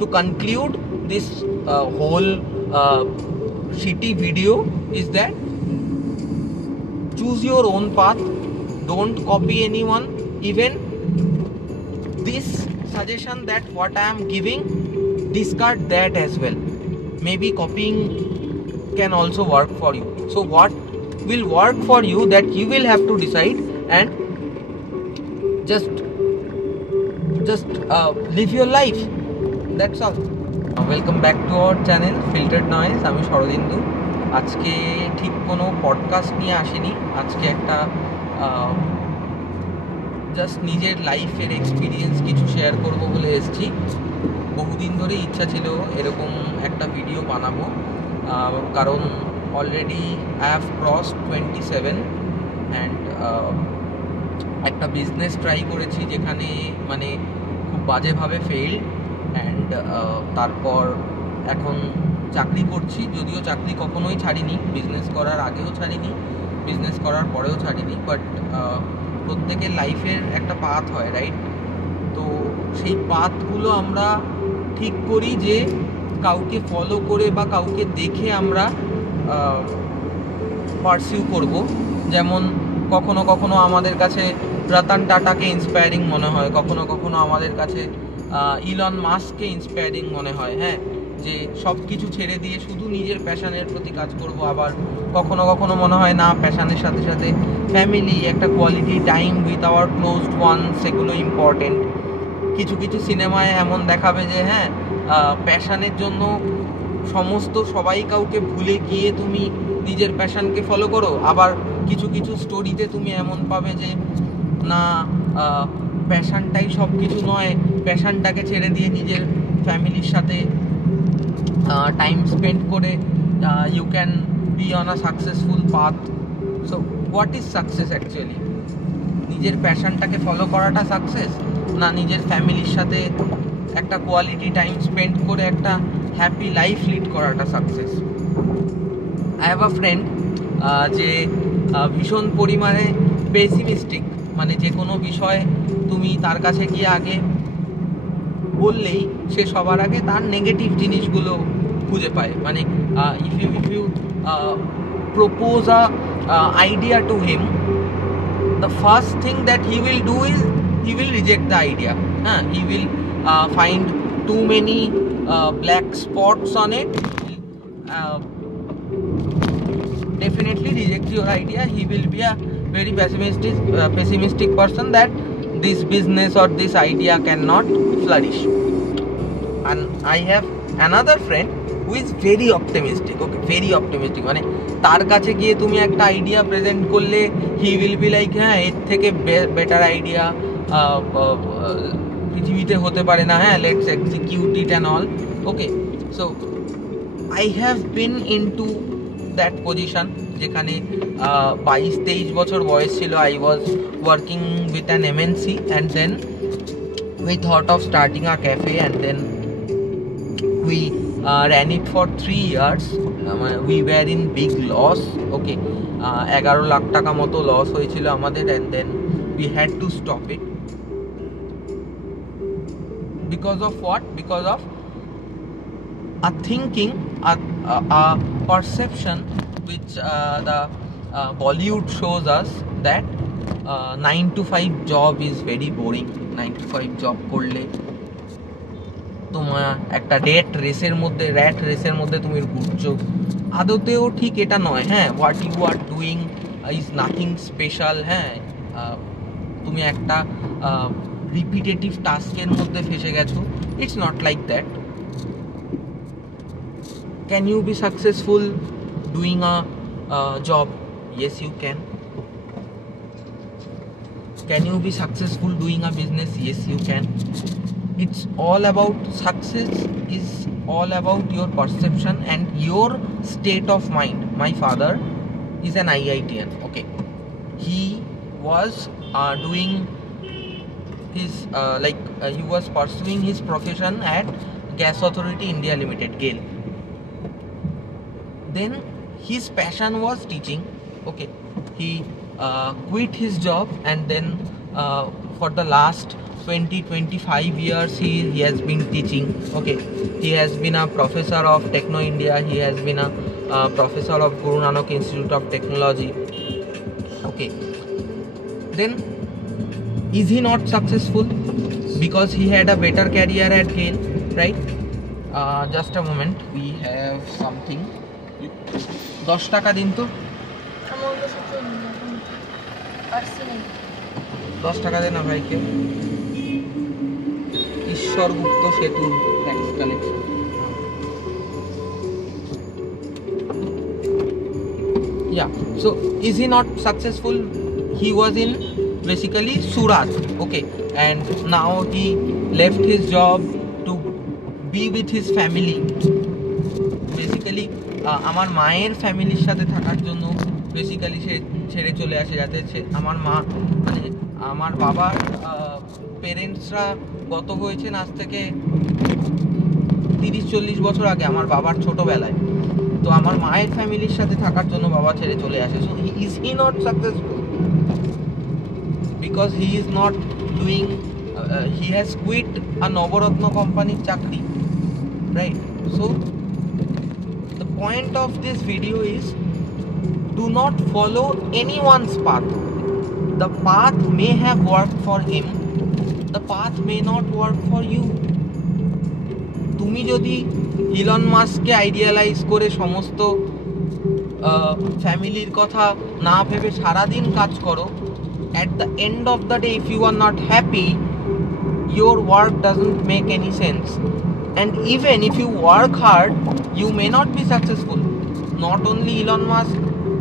to conclude this whole shitty video is that choose your own path, don't copy anyone. Even this suggestion that what I am giving, discard that as well. Maybe copying can also work for you. So what will work for you, that you will have to decide, and just live your life. That's all. Welcome back to our channel Filtered Noise. আমি শরদিন্দু। আজকে ঠিক কোনো পডকাস্ট নিয়ে আসিনি। আজকে একটা জাস্ট নিজের লাইফের এক্সপিরিয়েন্স কিছু শেয়ার করব বলে এসেছি। বহুদিন ধরে ইচ্ছা ছিল এরকম একটা ভিডিও বানাবো, কারণ অলরেডি আই হ্যাভ ক্রসড 27 অ্যান্ড একটা বিজনেস ট্রাই করেছি যেখানে মানে খুব বাজেভাবে ফেইল্ড, অ্যান্ড তারপর এখন চাকরি করছি। যদিও চাকরি কখনোই ছাড়িনি, বিজনেস করার আগেও ছাড়িনি, বিজনেস করার পরেও ছাড়িনি, বাট প্রত্যেকের লাইফের একটা পাথ হয়, রাইট? তো সেই পাথগুলো আমরা ঠিক করি যে কাউকে ফলো করে বা কাউকে দেখে আমরা পারসিউ করব। যেমন কখনো কখনো আমাদের কাছে রতন টাটাকে ইন্সপায়ারিং মনে হয়, কখনো কখনো আমাদের কাছে ইলন মাস্ককে ইন্সপায়ারিং মনে হয়, হ্যাঁ, যে সব কিছু ছেড়ে দিয়ে শুধু নিজের প্যাশনের প্রতি কাজ করব। আবার কখনো কখনো মনে হয় না, প্যাশনের সাথে সাথে ফ্যামিলি, একটা quality time with our closed one, সেগুলো ইম্পর্টেন্ট। কিছু কিছু সিনেমায় এমন দেখাবে যে হ্যাঁ, প্যাশনের জন্য সমস্ত সবাই কাউকে ভুলে গিয়ে তুমি নিজের প্যাশনকে ফলো করো। আবার কিছু কিছু স্টোরিতে তুমি এমন পাবে যে না, প্যাশনটাই সব কিছু নয়, প্যাশনটাকে ছেড়ে দিয়ে নিজের ফ্যামিলির সাথে টাইম স্পেন্ড করে you can be on a successful path. So what is success actually? নিজের প্যাশনটাকে ফলো করাটা সাকসেস, না নিজের ফ্যামিলির সাথে একটা কোয়ালিটি টাইম স্পেন্ড করে একটা হ্যাপি লাইফ লিড করাটা success? I have a friend যে ভীষণ পরিমাণে পেসিমিস্টিক, মানে যে কোনো বিষয় তুমি তার কাছে গিয়ে আগে বললেই সে সবার আগে তার নেগেটিভ জিনিসগুলো খুঁজে পায়। মানে if you propose a idea to him, the first thing that he will do is he will reject the idea. He will find too many black spots on it. Definitely reject your idea. He will be a very pessimistic person that this business or this idea cannot flourish. And I have another friend who is very optimistic. Okay, very optimistic. মানে তার কাছে গিয়ে তুমি একটা idea present করলে he will be like, হ্যাঁ, এর থেকে বেটার আইডিয়া পৃথিবীতে হতে পারে না, হ্যাঁ, let's execute it and all. Okay, so I have been into that position, যেখানে 22-23 বছর বয়স ছিল। I was working with an MNC and then we thought of starting a cafe and then we ran it for 3 years. We were in big loss. Okay, 11 লাখ টাকা মতো লস হয়েছিল আমাদের, and then we had to stop it. Because of what? Because of a thinking, a perception which the Bollywood shows us that 9 to 5 job is very boring. 9 to 5 job করলে তোমার একটা র্যাট রেসের মধ্যে তুমি ঘুরছো। আদতেও ঠিক এটা নয়, হ্যাঁ। What you are doing is nothing special, হ্যাঁ। তুমি একটা রিপিটেটিভ টাস্কের মধ্যে ফেসে গেছো। It's not like that. Can you be successful doing a job? Yes, you can. Can you be successful doing a business? Yes, you can. It's all about success, is all about your perception and your state of mind. My father is an IITian. Okay, he was doing his he was pursuing his profession at Gas Authority India Limited, GAIL. Then his passion was teaching. Okay, he quit his job and then for the last 20-25 years he has been teaching. Okay, he has been a professor of Techno India, he has been a professor of Guru Nanak Institute of Technology. Okay, then is he not successful because he had a better career at GAIL, right? Just a moment, we have something. 10 টাকা দিন তো, 10 টাকা দেন না ভাইকে। ঈশ্বর গুপ্ত সেতুর tax collection. Yeah, so is he not successful? He was in basically Surat, okay, and now he left his job to be with his family. Basically আমার মায়ের ফ্যামিলির সাথে থাকার জন্য বেসিক্যালি সে ছেড়ে চলে আসে, যাতে আমার মা মানে আমার বাবার পেরেন্টসরা গত হয়েছেন আজ থেকে 30-40 বছর আগে, আমার বাবার ছোটবেলায়। তো আমার মায়ের ফ্যামিলির সাথে থাকার জন্য বাবা ছেড়ে চলে আসে। So is he not successful because he is not doing, he has quit a Navratna কোম্পানির চাকরি, right? So the point of this video is, do not follow anyone's path. The path may have worked for him, the path may not work for you. তুমি যদি ইলন মাস্ককে আইডিয়ালাইজ করে সমস্ত ফ্যামিলির কথা না ভেবে সারাদিন কাজ করো, at the end of the day if you are not happy, your work doesn't make any sense. And even if you work hard, you may not be successful. Not only Elon Musk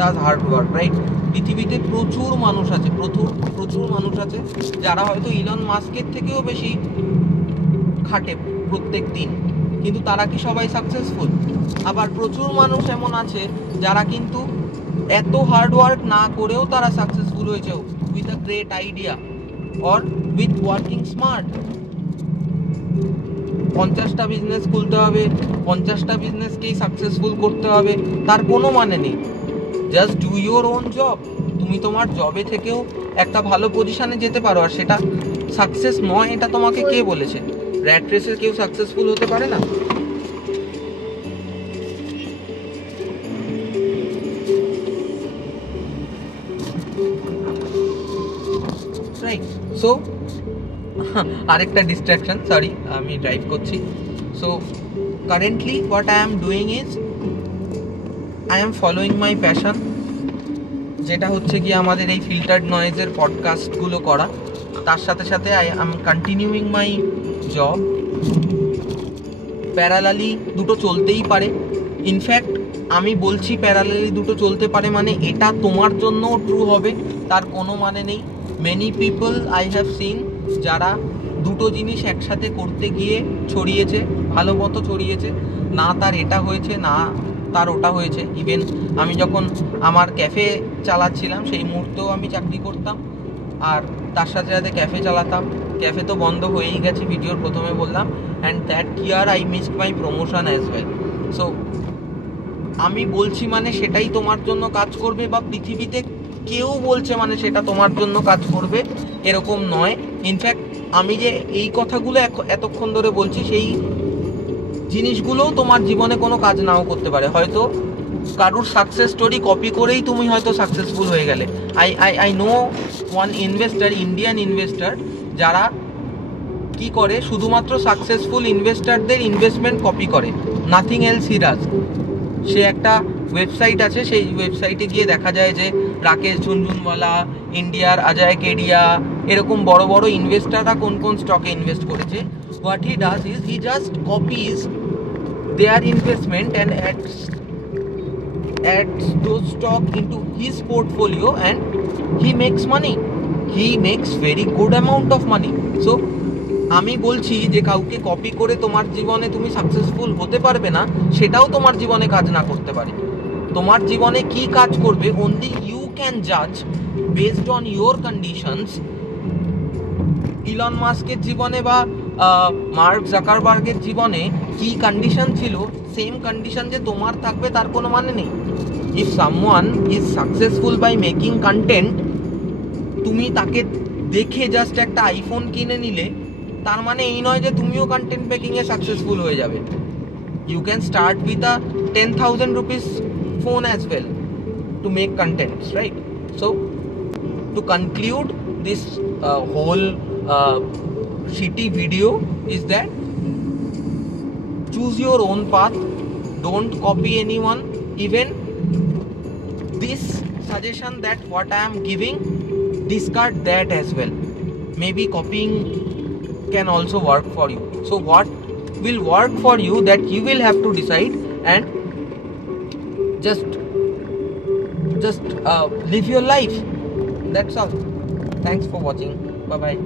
does hard work, right? পৃথিবীতে প্রচুর মানুষ আছে, প্রচুর মানুষ আছে যারা হয়তো ইলন মাস্কের থেকেও বেশি খাটে প্রত্যেক দিন, কিন্তু তারা কি সবাই সাকসেসফুল? আবার প্রচুর মানুষ এমন আছে যারা কিন্তু এত হার্ড ওয়ার্ক না করেও তারা সাকসেসফুল হয়েছে with a great idea or with working smart. 50টা বিজনেস খুলতে হবে, 50টা বিজনেসকেই সাকসেসফুল করতে হবে, তার কোনো মানে নেই। Just do your own job. তুমি তোমার জবে থেকেও একটা ভালো পজিশনে যেতে পারো, আর সেটা সাকসেস নয় এটা তোমাকে কে বলেছে? র্যাট রেসে কেউ সাকসেসফুল হতে পারে না। রাইট, সো আরেকটা ডিস্ট্রাকশন, সরি আমি ড্রাইভ করছি। So currently what I am doing is I am following my passion, যেটা হচ্ছে কি আমাদের এই ফিল্টার্ড নয়েজের পডকাস্টগুলো করা। তার সাথে সাথে I am continuing my job. Parallelly দুটো চলতেই পারে। ইনফ্যাক্ট আমি বলছি প্যারালালি দুটো চলতে পারে মানে এটা তোমার জন্যও ট্রু হবে তার কোনো মানে নেই। Many people I have seen যারা দুটো জিনিস একসাথে করতে গিয়ে ছড়িয়েছে, ভালো মতো ছড়িয়েছে, না তার এটা হয়েছে না তার ওটা হয়েছে। ইভেন আমি যখন আমার ক্যাফে চালাচ্ছিলাম সেই মুহূর্তেও আমি চাকরি করতাম, আর তার সাথে সাথে ক্যাফে চালাতাম। ক্যাফে তো বন্ধ হয়েই গেছে, ভিডিওর প্রথমে বললাম, and that year I missed my promotion as well. So আমি বলছি মানে সেটাই তোমার জন্য কাজ করবে, বা পৃথিবীতে কেউ বলছে মানে সেটা তোমার জন্য কাজ করবে এরকম নয়। ইনফ্যাক্ট আমি যে এই কথাগুলো এতক্ষণ ধরে বলছি সেই জিনিসগুলোও তোমার জীবনে কোনো কাজ নাও করতে পারে। হয়তো কারুর সাকসেস স্টোরি কপি করেই তুমি হয়তো সাকসেসফুল হয়ে গেলে। I know one investor, Indian investor, যারা কি করে শুধুমাত্র সাকসেসফুল ইনভেস্টারদের ইনভেস্টমেন্ট কপি করে, নাথিং এলস হি ডাজ। সে একটা ওয়েবসাইট আছে, সেই ওয়েবসাইটে গিয়ে দেখা যায় যে রাকেশ ঝুনঝুনওয়ালা, ইন্ডিয়ার অজয় কেডিয়া, এরকম বড় বড় ইনভেস্টাররা কোন কোন স্টকে ইনভেস্ট করেছে। What he does is he just copies their investment and adds those stock into his portfolio and he makes money. He makes very good amount of money. So আমি বলছি যে কাউকে কপি করে তোমার জীবনে তুমি সাকসেসফুল হতে পারবে না, সেটাও তোমার জীবনে কাজ না করতে পারে। তোমার জীবনে কি কাজ করবে only you can judge based on your conditions. Elon মাস্কের জীবনে বা মার্ক জাকারবার্গের জীবনে কি কন্ডিশন ছিল, সেম কন্ডিশন যে তোমার থাকবে তার কোনো মানে নেই। If someone is successful by making content, তুমি তাকে দেখে জাস্ট একটা আইফোন কিনে নিলে তার মানে এই নয় যে তুমিও কন্টেন্ট মেকিংয়ে সাকসেসফুল হয়ে যাবে। You can start with a 10,000 rupees phone as well to make contents, right? So to conclude this whole shitty video is that choose your own path, don't copy anyone. Even this suggestion that what I am giving, discard that as well. Maybe copying can also work for you. So what will work for you, that you will have to decide, and just live your life. That's all. Thanks for watching. Bye bye.